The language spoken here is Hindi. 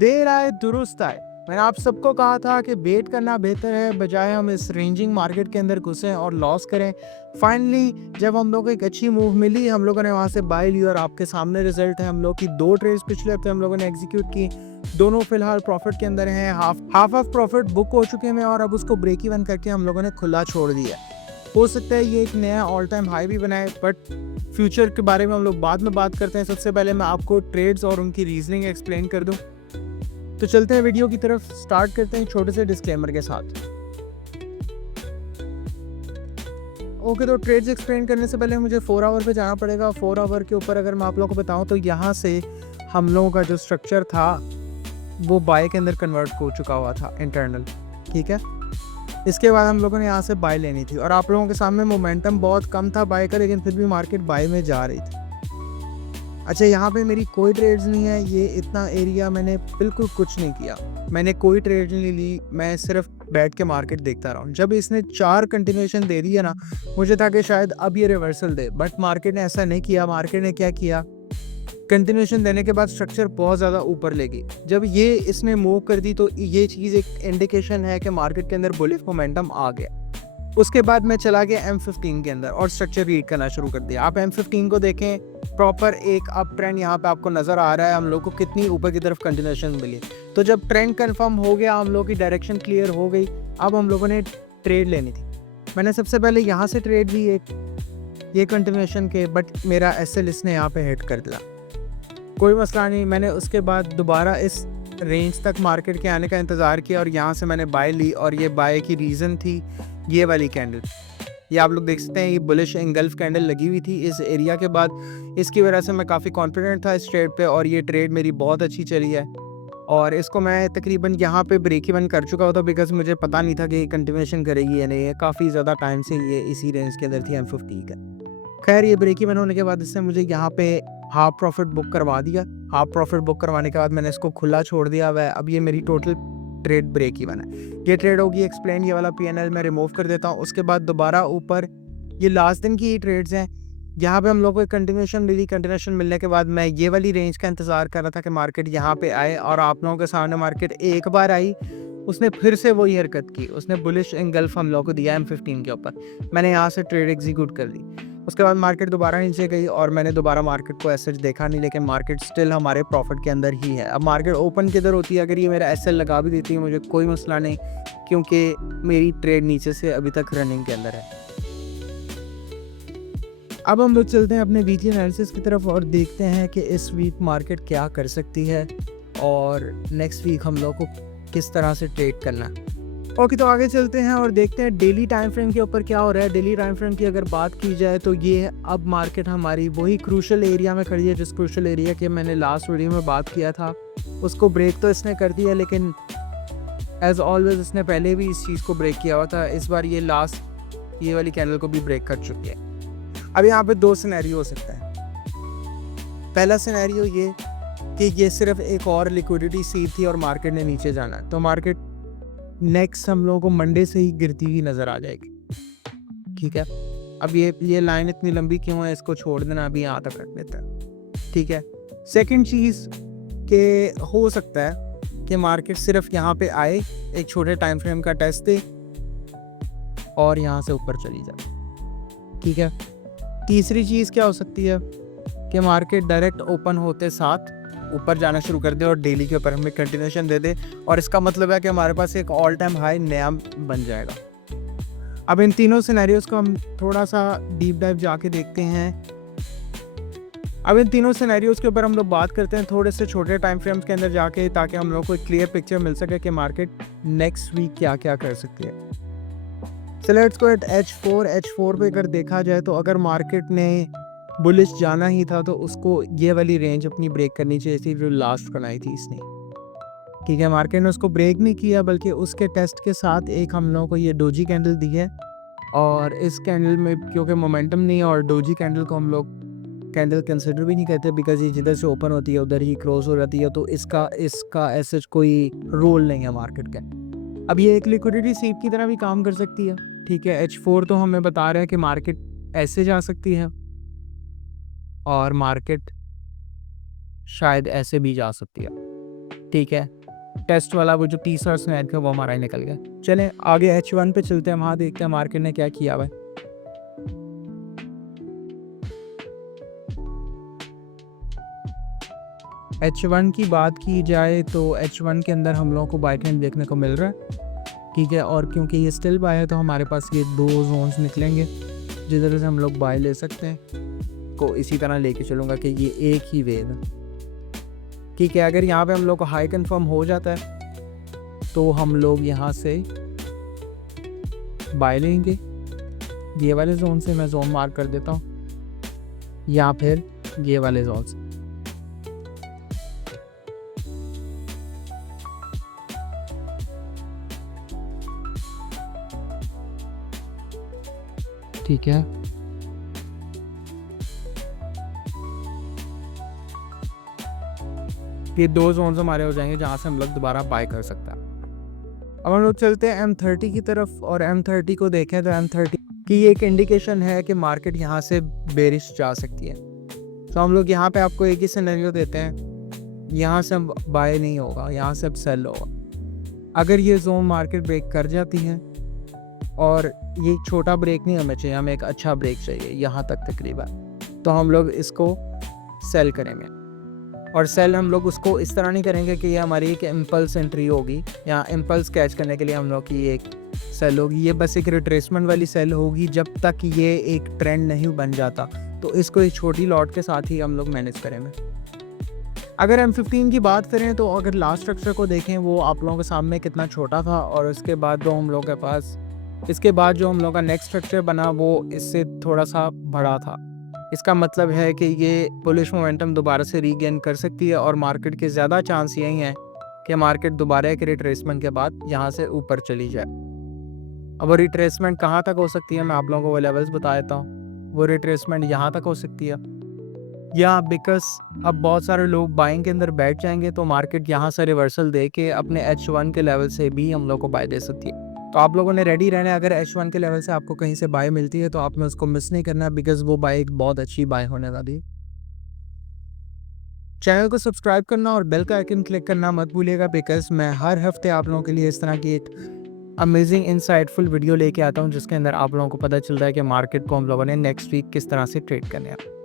देर आए दुरुस्त आए। मैंने आप सबको कहा था कि वेट करना बेहतर है बजाय हम इस रेंजिंग मार्केट के अंदर घुसें और लॉस करें। फाइनली जब हम लोग को एक अच्छी मूव मिली, हम लोगों ने वहाँ से बाय ली और आपके सामने रिजल्ट है। हम लोग की 2 ट्रेड्स पिछले हफ्ते हम लोगों ने एग्जीक्यूट की, दोनों फिलहाल प्रॉफिट के अंदर हैं। हाफ ऑफ प्रॉफिट बुक हो चुके हैं और अब उसको ब्रेक इवन करके हम लोगों ने खुला छोड़ दिया। हो सकता है ये एक नया ऑल टाइम हाई भी बनाए, बट फ्यूचर के बारे में हम लोग बाद में बात करते हैं। सबसे पहले मैं आपको ट्रेड्स और उनकी रीजनिंग एक्सप्लेन कर दूं। तो चलते हैं वीडियो की तरफ, स्टार्ट करते हैं छोटे से डिस्क्लेमर के साथ। ओके, तो ट्रेड्स एक्सप्लेन करने से पहले मुझे 4 आवर पे जाना पड़ेगा। 4 आवर के ऊपर अगर मैं आप लोगों को बताऊं तो यहाँ से हम लोगों का जो स्ट्रक्चर था वो बाय के अंदर कन्वर्ट हो चुका हुआ था इंटरनल। ठीक है, इसके बाद हम लोगों ने यहाँ से बाय लेनी थी और आप लोगों के सामने मोमेंटम बहुत कम था बाय का, लेकिन फिर भी मार्केट बाय में जा रही थी। अच्छा, यहाँ पे मेरी कोई ट्रेड्स नहीं है। ये इतना एरिया मैंने बिल्कुल कुछ नहीं किया, मैंने कोई ट्रेड नहीं ली, मैं सिर्फ बैठ के मार्केट देखता रहा हूँ। जब इसने 4 कंटिन्यूएशन दे दिया ना, मुझे था कि शायद अब ये रिवर्सल दे, बट मार्केट ने ऐसा नहीं किया। मार्केट ने क्या किया, कंटिन्यूएशन देने के बाद स्ट्रक्चर बहुत ज़्यादा ऊपर ले गई। जब ये इसने मूव कर दी तो ये चीज़ एक इंडिकेशन है कि मार्केट के अंदर बुलिश मोमेंटम आ गया। उसके बाद मैं चला गया M15 के अंदर और स्ट्रक्चर रीड करना शुरू कर दिया। आप M15 को देखें, प्रॉपर एक अप ट्रेंड यहाँ पे आपको नज़र आ रहा है। हम लोग को कितनी ऊपर की तरफ कंटिन्यूएशन मिली। तो जब ट्रेंड कंफर्म हो गया, हम लोग की डायरेक्शन क्लियर हो गई, अब हम लोगों ने ट्रेड लेनी थी। मैंने सबसे पहले यहाँ से ट्रेड ली एक ये कंटिन्यूएशन के, बट मेरा SL इसने यहाँ पे हिट कर दिया। कोई मसला नहीं, मैंने उसके बाद दोबारा इस रेंज तक मार्केट के आने का इंतज़ार किया और यहाँ से मैंने बाय ली। और ये बाय की रीज़न थी ये वाली कैंडल। ये आप लोग देख सकते हैं, ये बुलिश एंगल्फ कैंडल लगी हुई थी इस एरिया के बाद। इसकी वजह से मैं काफ़ी कॉन्फिडेंट था इस ट्रेड पे और ये ट्रेड मेरी बहुत अच्छी चली है। और इसको मैं तकरीबन यहाँ पे ब्रेक इवन कर चुका होता, बिकॉज मुझे पता नहीं था कि ये कंटिन्यूएशन करेगी या नहीं। है काफ़ी ज़्यादा टाइम से ये इसी रेंज के अंदर थी M15 का। खैर, ये ब्रेक इवन होने के बाद इसने मुझे यहाँ पे हाफ प्रॉफिट बुक करवा दिया। हाफ प्रॉफिट बुक करवाने के बाद मैंने इसको खुला छोड़ दिया हुआ है। अब ये मेरी टोटल ट्रेड ब्रेक इवन है। ये ट्रेड होगी एक्सप्लेन, ये वाला PNL मैं रिमूव कर देता हूँ। उसके बाद दोबारा ऊपर ये लास्ट दिन की ट्रेड्स हैं। यहाँ पे हम लोग को कंटिन्यूएशन मिली। कंटिन्यूएशन मिलने के बाद मैं ये वाली रेंज का इंतज़ार कर रहा था कि मार्केट यहाँ पे आए, और आप लोगों के सामने मार्केट एक बार आई, उसने फिर से वही हरकत की। उसने बुलिश एंगल्फ हम लोग को दिया M15 के ऊपर। मैंने यहाँ से ट्रेड एग्जीक्यूट कर ली। उसके बाद मार्केट दोबारा नीचे गई और मैंने दोबारा मार्केट को ऐसे देखा नहीं, लेकिन मार्केट स्टिल हमारे प्रॉफिट के अंदर ही है। अब मार्केट ओपन किधर होती है, अगर ये मेरा SL लगा भी देती है मुझे कोई मसला नहीं, क्योंकि मेरी ट्रेड नीचे से अभी तक रनिंग के अंदर है। अब हम लोग चलते हैं अपने वीकली एनालिसिस की तरफ और देखते हैं कि इस वीक मार्केट क्या कर सकती है और नेक्स्ट वीक हम लोग को किस तरह से ट्रेड करना है। ओके, तो आगे चलते हैं और देखते हैं डेली टाइम फ्रेम के ऊपर क्या हो रहा है। डेली टाइम फ्रेम की अगर बात की जाए तो ये अब मार्केट हमारी वही क्रूशल एरिया में खड़ी है, जिस क्रूशल एरिया की मैंने लास्ट वीडियो में बात किया था। उसको ब्रेक तो इसने कर दिया, लेकिन एज ऑलवेज इसने पहले भी इस चीज़ को ब्रेक किया हुआ था। इस बार ये लास्ट ये वाली कैंडल को भी ब्रेक कर चुकी है। अब यहाँ पे 2 सिनेरियो हो सकता है। पहला सिनेरियो ये कि ये सिर्फ एक और लिक्विडिटी सीट थी और मार्केट ने नीचे जाना है, तो मार्केट नेक्स्ट हम लोगों को मंडे से ही गिरती हुई नज़र आ जाएगी। ठीक है, अब ये लाइन इतनी लंबी क्यों है, इसको छोड़ देना, अभी यहाँ तक रख देता है। ठीक है, सेकंड चीज़ के हो सकता है कि मार्केट सिर्फ यहाँ पे आए, एक छोटे टाइम फ्रेम का टेस्ट दे और यहाँ से ऊपर चली जाए। ठीक है, तीसरी चीज़ क्या हो सकती है कि मार्केट डायरेक्ट ओपन होते साथ ऊपर जाना शुरू कर दे और डेली के ऊपर हमें कंटिन्यूएशन दे दे, और इसका मतलब है कि हमारे पास एक ऑल टाइम हाई नया बन जाएगा। अब इन तीनों सिनेरियोस को हम थोड़ा सा डीप डाइव जाके देखते हैं। अब इन तीनों सिनेरियोस के ऊपर हम लोग बात करते हैं थोड़े से छोटे टाइम फ्रेम्स के अंदर जाके, ताकि हम लोग को एक क्लियर पिक्चर मिल सके कि मार्केट नेक्स्ट वीक क्या क्या कर सकती है। So let's go at H4 पे अगर देखा जाए तो अगर मार्केट ने बुलिश जाना ही था तो उसको ये वाली रेंज अपनी ब्रेक करनी चाहिए थी जो लास्ट बनाई थी इसने। ठीक है, मार्केट ने उसको ब्रेक नहीं किया, बल्कि उसके टेस्ट के साथ एक हम लोगों को ये डोजी कैंडल दी है। और इस कैंडल में क्योंकि मोमेंटम नहीं है और डोजी कैंडल को हम लोग कैंडल कंसिडर भी नहीं करते, बिकॉज ये जिधर से ओपन होती है उधर ही क्रॉस हो जाती है, तो इसका ऐसे कोई रोल नहीं है मार्केट का। अब ये एक लिक्विडिटी सीप की तरह भी काम कर सकती है। ठीक है, H4 तो हमें बता रहा है कि मार्केट ऐसे जा सकती है और मार्केट शायद ऐसे भी जा सकती है। ठीक है, टेस्ट वाला वो जो 30 हर्ट्ज में ऐड था वो हमारा ही निकल गया। चलें आगे H1 पे चलते हैं, वहाँ देखते हैं मार्केट ने क्या किया हुआ है। H1 की बात की जाए तो H1 के अंदर हम लोगों को बाय ट्रेंड देखने को मिल रहा है, ठीक है। और क्योंकि ये स्टिल बाय है तो हमारे पास ये 2 जोन्स निकलेंगे जिधर से हम लोग बाय ले सकते हैं। को इसी तरह लेके चलूँगा कि ये एक ही वे है, ठीक है। अगर यहाँ पे हम लोग को हाई कंफर्म हो जाता है तो हम लोग यहाँ से बाय लेंगे। ये वाले जोन से मैं जोन मार्क कर देता हूँ, या फिर ये वाले जोन से। ठीक है, ये 2 जोन्स हमारे हो जाएंगे जहाँ से हम लोग दोबारा बाय कर सकते हैं। अब हम लोग चलते हैं M30 की तरफ, और M30 को देखें तो M30 की एक इंडिकेशन है कि मार्केट यहाँ से बेरिश जा सकती है। तो हम लोग यहाँ पे आपको एक ही सिनेरियो देते हैं, यहाँ से हम बाय नहीं होगा, यहाँ से अब सेल होगा। अगर ये जोन मार्केट ब्रेक कर जाती है, और ये छोटा ब्रेक नहीं हमें चाहिए, हमें एक अच्छा ब्रेक चाहिए यहाँ तक तकरीबन, तो हम लोग इसको सेल करेंगे। और सेल हम लोग उसको इस तरह नहीं करेंगे कि ये हमारी एक इम्पल्स एंट्री होगी, या इम्पल्स कैच करने के लिए हम लोग की एक सेल होगी। ये बस एक रिट्रेसमेंट वाली सेल होगी जब तक ये एक ट्रेंड नहीं बन जाता, तो इसको एक छोटी लॉट के साथ ही हम लोग मैनेज करेंगे। अगर M15 की बात करें तो अगर लास्ट स्ट्रक्चर को देखें वो आप लोगों के सामने कितना छोटा था, और उसके बाद जो हम लोग के पास इसके बाद जो हम लोग का नेक्स्ट स्ट्रक्चर बना वो इससे थोड़ा सा बड़ा था। इसका मतलब है कि ये बुलिश मोमेंटम दोबारा से रीगेन कर सकती है, और मार्केट के ज़्यादा चांस यही हैं कि मार्केट दोबारा एक रिट्रेसमेंट के बाद यहाँ से ऊपर चली जाए। अब वो रिट्रेसमेंट कहाँ तक हो सकती है मैं आप लोगों को वो लेवल्स बता देता हूँ। वो रिट्रेसमेंट यहाँ तक हो सकती है, या बिकॉज अब बहुत सारे लोग बाइंग के अंदर बैठ जाएंगे तो मार्केट यहाँ से रिवर्सल दे के अपने H1 के लेवल से भी हम लोग को बाय दे सकती है। तो आप लोगों ने रेडी रहना है, अगर H1 के लेवल से आपको कहीं से बाय मिलती है तो आपने उसको मिस नहीं करना, बिकॉज वो बाय एक बहुत अच्छी बाय होने वाली है। चैनल को सब्सक्राइब करना और बेल का आइकन क्लिक करना मत भूलिएगा, बिकॉज मैं हर हफ्ते आप लोगों के लिए इस तरह की एक अमेजिंग इंसाइटफुल वीडियो लेके आता हूँ जिसके अंदर आप लोगों को पता चलता है कि मार्केट को हम लोगों ने नेक्स्ट वीक किस तरह से ट्रेड करना है।